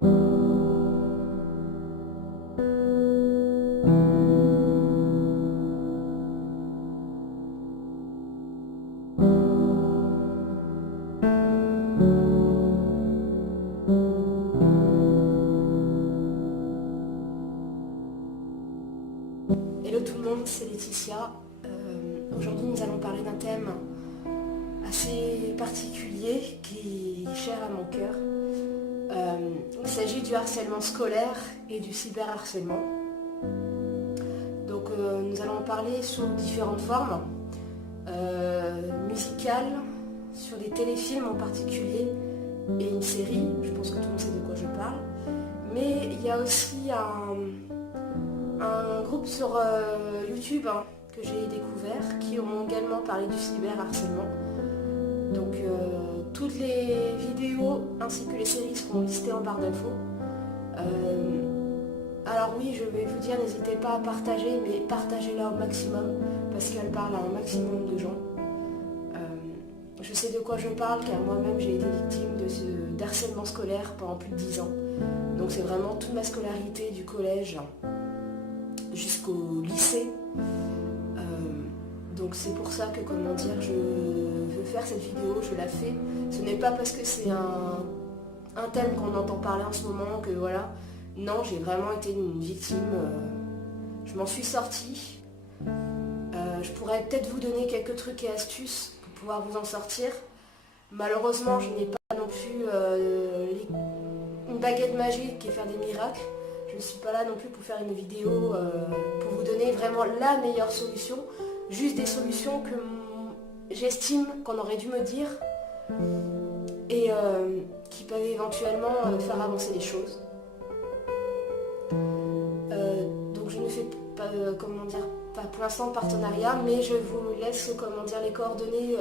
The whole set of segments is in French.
Hello tout le monde, c'est Laetitia. Aujourd'hui nous allons parler d'un thème assez particulier qui est cher à mon cœur. Il s'agit du harcèlement scolaire et du cyberharcèlement. Donc nous allons en parler sous différentes formes, musicales, sur des téléfilms en particulier et une série, je pense que tout le monde sait de quoi je parle. Mais il y a aussi un groupe sur YouTube que j'ai découvert qui ont également parlé du cyberharcèlement. Donc toutes les vidéos ainsi que les séries seront listées en barre d'infos. Alors oui, je vais vous dire, n'hésitez pas à partager, mais partagez-la au maximum parce qu'elle parle à un maximum de gens. Je sais de quoi je parle car moi-même j'ai été victime de harcèlement scolaire pendant plus de 10 ans. Donc c'est vraiment toute ma scolarité du collège jusqu'au lycée. Donc c'est pour ça que, comment dire, je veux faire cette vidéo, je la fais. Ce n'est pas parce que c'est un thème qu'on entend parler en ce moment que voilà. Non, j'ai vraiment été une victime. Je m'en suis sortie. Je pourrais peut-être vous donner quelques trucs et astuces pour pouvoir vous en sortir. Malheureusement, je n'ai pas non plus une baguette magique et faire des miracles. Je ne suis pas là non plus pour faire une vidéo pour vous donner vraiment la meilleure solution. Juste des solutions que j'estime qu'on aurait dû me dire et qui peuvent éventuellement faire avancer les choses. Donc je ne fais pas, comment dire, pas pour l'instant partenariat, mais je vous laisse, comment dire, les coordonnées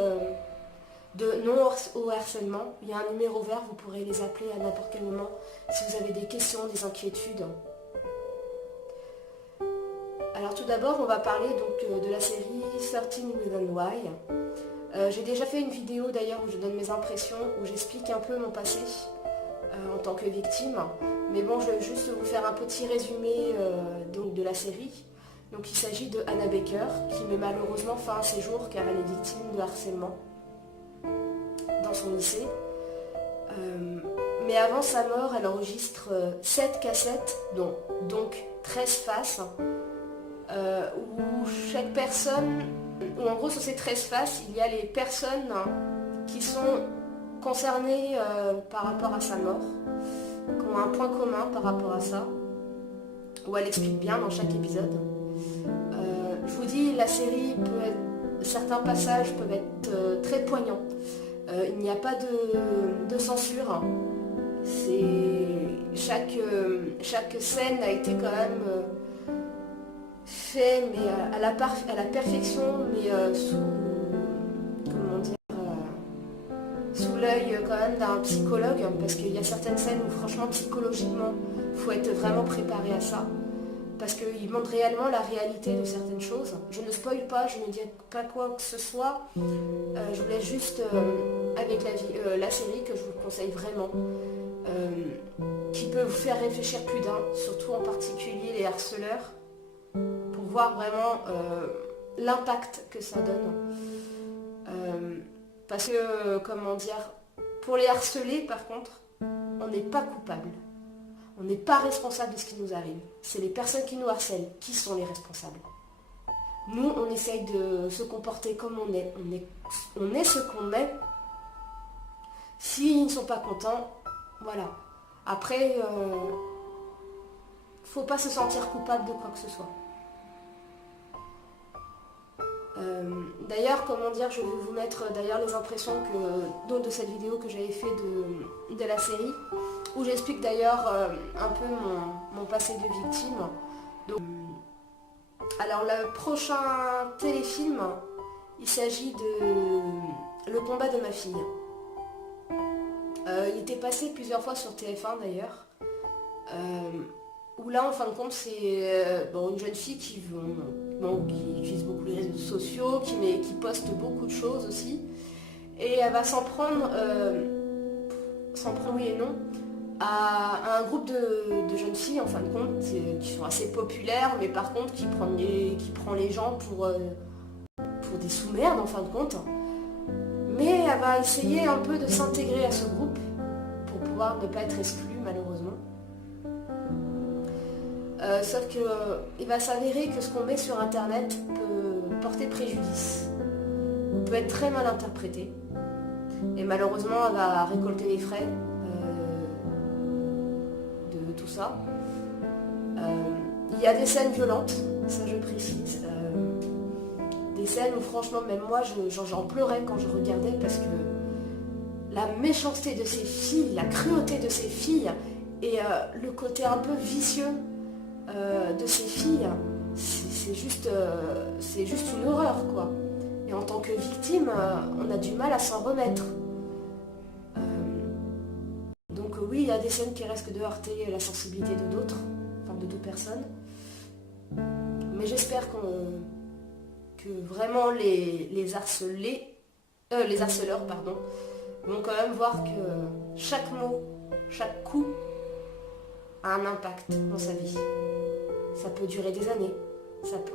de non au harcèlement. Il y a un numéro vert, vous pourrez les appeler à n'importe quel moment si vous avez des questions, des inquiétudes. Alors tout d'abord, on va parler donc de la série 13 Reasons Why. J'ai déjà fait une vidéo d'ailleurs où je donne mes impressions, où j'explique un peu mon passé en tant que victime. Mais bon, je vais juste vous faire un petit résumé donc de la série. Donc il s'agit de Hannah Baker, qui met malheureusement fin à ses jours car elle est victime de harcèlement dans son lycée. Mais avant sa mort, elle enregistre 7 cassettes, donc 13 faces, où chaque personne, où en gros sur ces 13 faces, il y a les personnes qui sont concernées par rapport à sa mort, qui ont un point commun par rapport à ça, où elle explique bien dans chaque épisode. Je vous dis, la série peut être, certains passages peuvent être très poignants. Il n'y a pas de censure. Chaque scène a été quand même fait mais à la perfection, mais sous l'œil quand même d'un psychologue, parce qu'il y a certaines scènes où franchement psychologiquement il faut être vraiment préparé à ça, parce qu'il montre réellement la réalité de certaines choses. Je ne spoil pas, je ne dis pas quoi que ce soit, je vous laisse juste avec la série que je vous conseille vraiment, qui peut vous faire réfléchir plus d'un, surtout en particulier les harceleurs, pour voir vraiment l'impact que ça donne. Parce que, comment dire, pour les harceler par contre, on n'est pas coupable. On n'est pas responsable de ce qui nous arrive. C'est les personnes qui nous harcèlent qui sont les responsables. Nous, on essaye de se comporter comme on est. On est ce qu'on est. S'ils ne sont pas contents, voilà. Après, faut pas se sentir coupable de quoi que ce soit. D'ailleurs, comment dire, je vais vous mettre d'ailleurs les impressions de cette vidéo que j'avais fait de la série, où j'explique d'ailleurs un peu mon passé de victime. Donc, alors le prochain téléfilm, il s'agit de Le combat de ma fille. Il était passé plusieurs fois sur TF1 d'ailleurs, où là en fin de compte c'est une jeune fille qui utilise beaucoup les réseaux sociaux, qui poste beaucoup de choses aussi, et elle va s'en prendre oui et non, à un groupe de jeunes filles, en fin de compte, qui sont assez populaires, mais par contre qui prend les gens pour des sous-merdes, en fin de compte. Mais elle va essayer un peu de s'intégrer à ce groupe pour pouvoir ne pas être exclue, malheureusement. Sauf que il va s'avérer que ce qu'on met sur Internet peut porter préjudice, peut être très mal interprété. Et malheureusement, elle va récolter les frais de tout ça. Il y a des scènes violentes, ça je précise. Des scènes où franchement, même moi, j'en pleurais quand je regardais parce que la méchanceté de ces filles, la cruauté de ces filles et le côté un peu vicieux de ces filles, c'est juste une horreur, quoi. Et en tant que victime, on a du mal à s'en remettre. Donc oui, il y a des scènes qui risquent de heurter la sensibilité de d'autres, enfin de d'autres personnes. Mais j'espère que vraiment les harceleurs vont quand même voir que chaque mot, chaque coup a un impact dans sa vie. Ça peut durer des années,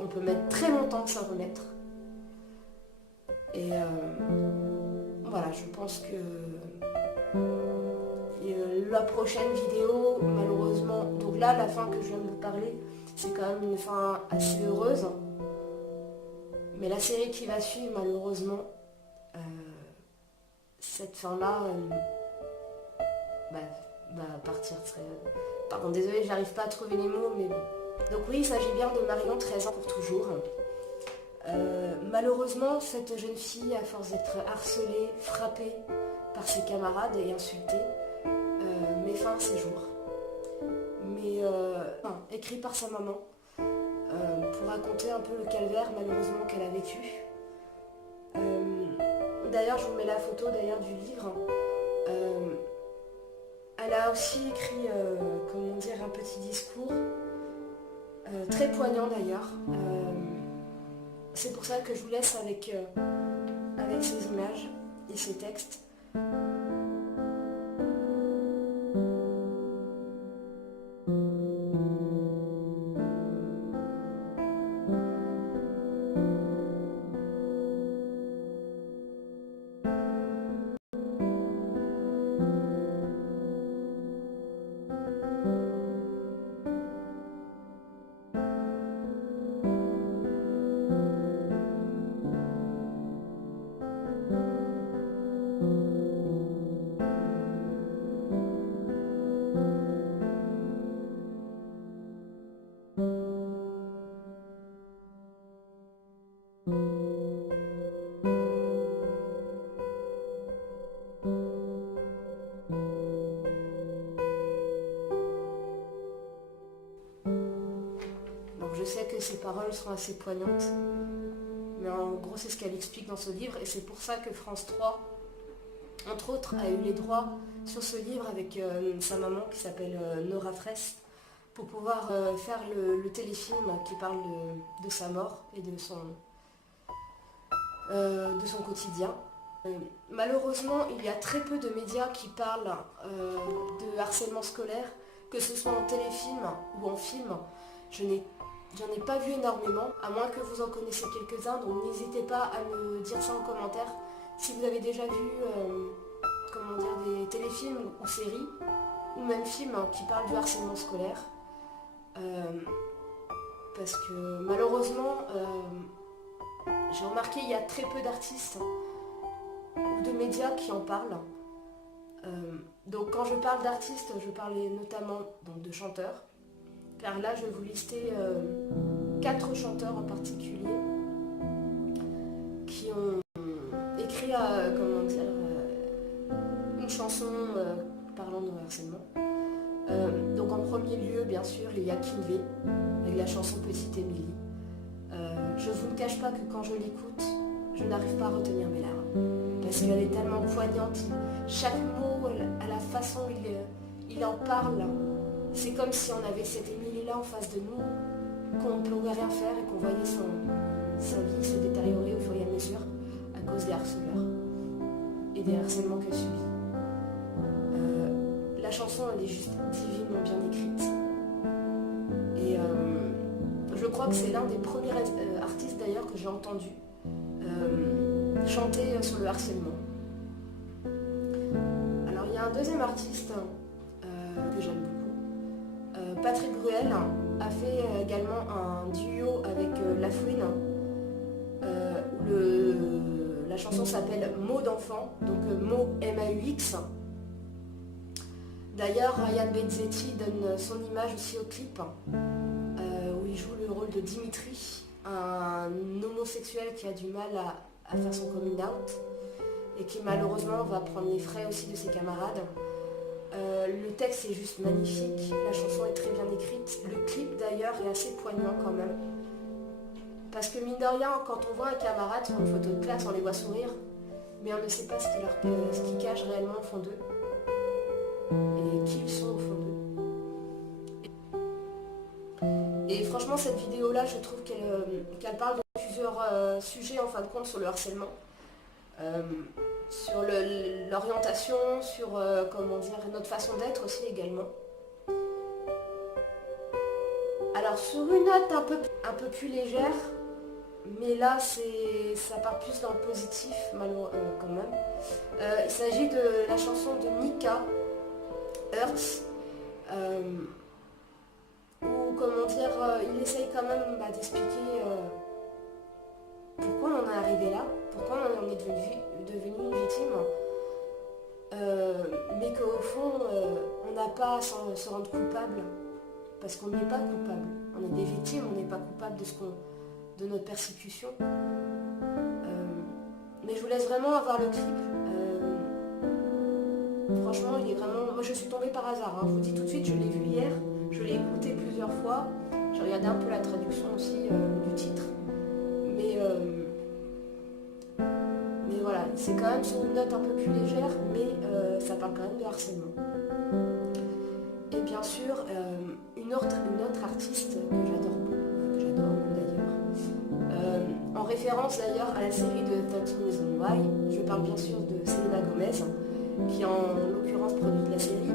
on peut mettre très longtemps s'en remettre. Et voilà, je pense que la prochaine vidéo, malheureusement, donc là, la fin que je viens de vous parler, c'est quand même une fin assez heureuse. Mais la série qui va suivre, malheureusement, cette fin-là va partir très... Pardon, désolée, j'arrive pas à trouver les mots, mais bon. Donc oui, il s'agit bien de Marion, 13 ans pour toujours. Malheureusement, cette jeune fille, à force d'être harcelée, frappée par ses camarades et insultée, met fin à ses jours. Mais écrit par sa maman, pour raconter un peu le calvaire malheureusement qu'elle a vécu. D'ailleurs, je vous mets la photo d'ailleurs du livre. Elle a aussi écrit, un petit discours, très poignant d'ailleurs. C'est pour ça que je vous laisse avec ces images et ces textes. Je sais que ces paroles sont assez poignantes, mais en gros c'est ce qu'elle explique dans ce livre, et c'est pour ça que France 3, entre autres, a eu les droits sur ce livre avec sa maman qui s'appelle Nora Fraisse, pour pouvoir faire le téléfilm qui parle de sa mort et de son quotidien. Malheureusement, il y a très peu de médias qui parlent de harcèlement scolaire, que ce soit en téléfilm ou en film. J'en ai pas vu énormément, à moins que vous en connaissiez quelques-uns, donc n'hésitez pas à me dire ça en commentaire. Si vous avez déjà vu des téléfilms ou séries, ou même films qui parlent du harcèlement scolaire. Parce que malheureusement, j'ai remarqué qu'il y a très peu d'artistes ou de médias qui en parlent. Donc quand je parle d'artistes, je parlais notamment de chanteurs. Car là, je vais vous lister 4 chanteurs en particulier qui ont écrit une chanson parlant de harcèlement. Donc en premier lieu, bien sûr, il y a Kinvé avec la chanson Petite Émilie. Je ne vous le cache pas que quand je l'écoute, je n'arrive pas à retenir mes larmes parce qu'elle est tellement poignante. Chaque mot, à la façon où il en parle, c'est comme si on avait cette Émilie-là en face de nous, qu'on ne pouvait rien faire et qu'on voyait sa vie se détériorer au fur et à mesure à cause des harceleurs et des harcèlements qu'elle subit. La chanson elle est juste divinement bien écrite. Et je crois que c'est l'un des premiers artistes d'ailleurs que j'ai entendu chanter sur le harcèlement. Alors il y a un deuxième artiste que j'aime beaucoup. Patrick Bruel a fait également un duo avec La Fouine. La chanson s'appelle Mots d'enfant, donc Mots M-A-U-X. D'ailleurs, Ryan Benzetti donne son image aussi au clip, où il joue le rôle de Dimitri, un homosexuel qui a du mal à faire son coming out et qui malheureusement va prendre les frais aussi de ses camarades. Le texte est juste magnifique, la chanson est très bien écrite, le clip d'ailleurs est assez poignant quand même. Parce que mine de rien, quand on voit un camarade sur une photo de classe, on les voit sourire, mais on ne sait pas ce qu'ils cachent réellement au fond d'eux. Et qui ils sont au fond d'eux. Et franchement, cette vidéo-là, je trouve qu'elle parle de plusieurs sujets en fin de compte sur le harcèlement. Sur l'orientation, sur comment dire, notre façon d'être aussi également. Alors sur une note un peu plus légère, mais là ça part plus dans le positif quand même. Il s'agit de la chanson de Nika, Earth, où comment dire, il essaye quand même d'expliquer pourquoi on en est arrivé là, pourquoi on est devenu une victime, mais qu'au fond on n'a pas à se rendre coupable. Parce qu'on n'est pas coupable. On est des victimes, on n'est pas coupable de notre persécution. Mais je vous laisse vraiment avoir le clip. Franchement, il est vraiment... Moi, je suis tombée par hasard. Je vous dis tout de suite, je l'ai vu hier. Je l'ai écouté plusieurs fois. J'ai regardé un peu la traduction aussi du titre. Mais voilà, c'est quand même sur une note un peu plus légère, mais ça parle quand même de harcèlement. Et bien sûr, une autre artiste que j'adore d'ailleurs, en référence d'ailleurs à la série de 13 Reasons Why, je parle bien sûr de Selena Gomez, qui en l'occurrence produit la série,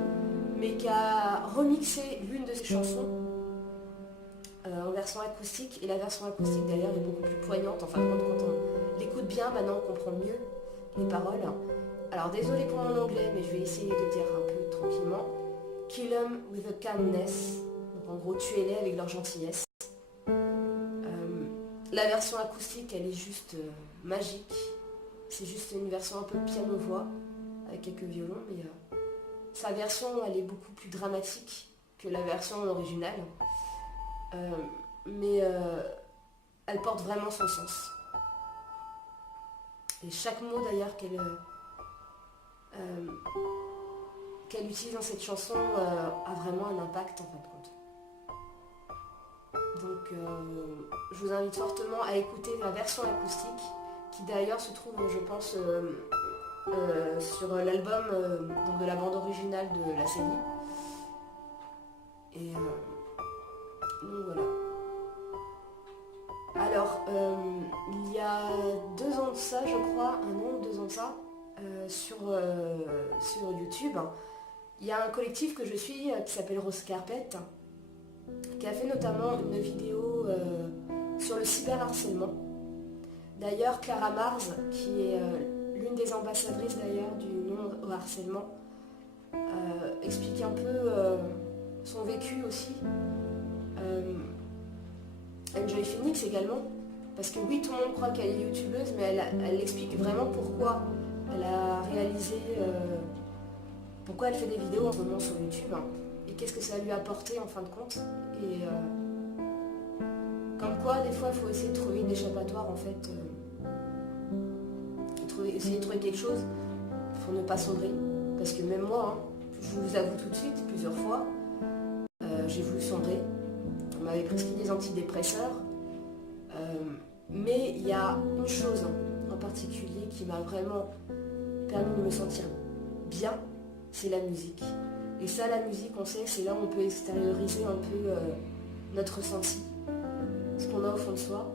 mais qui a remixé l'une de ses chansons en version acoustique, et la version acoustique d'ailleurs est beaucoup plus poignante, enfin quand on l'écoute bien, maintenant on comprend mieux les paroles. Alors désolé pour mon anglais, mais je vais essayer de dire un peu tranquillement. Kill them with a kindness. Donc en gros, tuez-les avec leur gentillesse. La version acoustique, elle est juste magique. C'est juste une version un peu piano-voix, avec quelques violons, mais sa version, elle est beaucoup plus dramatique que la version originale. Mais elle porte vraiment son sens. Et chaque mot d'ailleurs qu'elle utilise dans cette chanson a vraiment un impact en fin de compte. Donc je vous invite fortement à écouter la version acoustique qui d'ailleurs se trouve je pense sur l'album de la bande originale de la série. Et donc voilà. Alors il y a 2 ans de ça je crois, 1 an ou 2 ans de ça, sur YouTube, il y a un collectif que je suis qui s'appelle Rose Carpet, qui a fait notamment une vidéo sur le cyberharcèlement. D'ailleurs, Clara Mars, qui est l'une des ambassadrices d'ailleurs du non au harcèlement, explique un peu son vécu aussi. Enjoy Phoenix également, parce que oui, tout le monde croit qu'elle est youtubeuse, mais elle explique vraiment pourquoi elle a réalisé, pourquoi elle fait des vidéos en ce moment sur YouTube, et qu'est-ce que ça lui a apporté en fin de compte. Et comme quoi, des fois, il faut essayer de trouver une échappatoire en fait, essayer de trouver quelque chose pour ne pas sombrer. Parce que même moi, je vous avoue tout de suite, plusieurs fois, j'ai voulu sombrer. On m'avait prescrit des antidépresseurs. Mais il y a une chose en particulier qui m'a vraiment permis de me sentir bien, c'est la musique. Et ça, la musique, on sait, c'est là où on peut extérioriser un peu notre ressenti, ce qu'on a au fond de soi.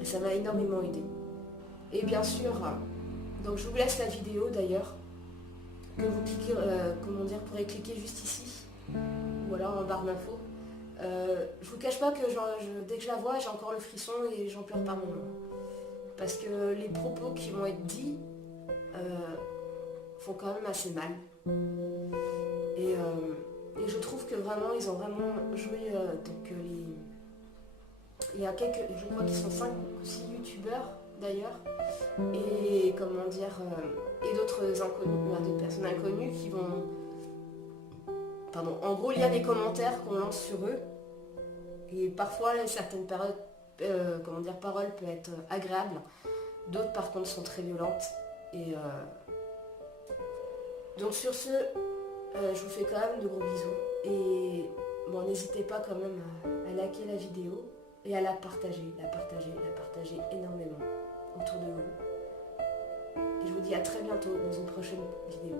Et ça m'a énormément aidé. Et bien sûr, donc je vous laisse la vidéo d'ailleurs, que vous cliquez, pourrez cliquer juste ici, ou alors en barre d'infos. Je vous cache pas que dès que je la vois, j'ai encore le frisson et j'en pleure par moments. Parce que les propos qui vont être dits font quand même assez mal. Et je trouve que vraiment, ils ont vraiment joué. Il y a quelques, je crois qu'ils sont 5 ou 6 youtubeurs d'ailleurs, et et d'autres inconnus, d'autres personnes inconnues qui vont. Pardon, en gros, il y a des commentaires qu'on lance sur eux, et parfois certaines paroles peuvent être agréables, d'autres par contre sont très violentes. Et donc sur ce, je vous fais quand même de gros bisous, et bon, n'hésitez pas quand même à liker la vidéo et à la partager énormément autour de vous. Et je vous dis à très bientôt dans une prochaine vidéo.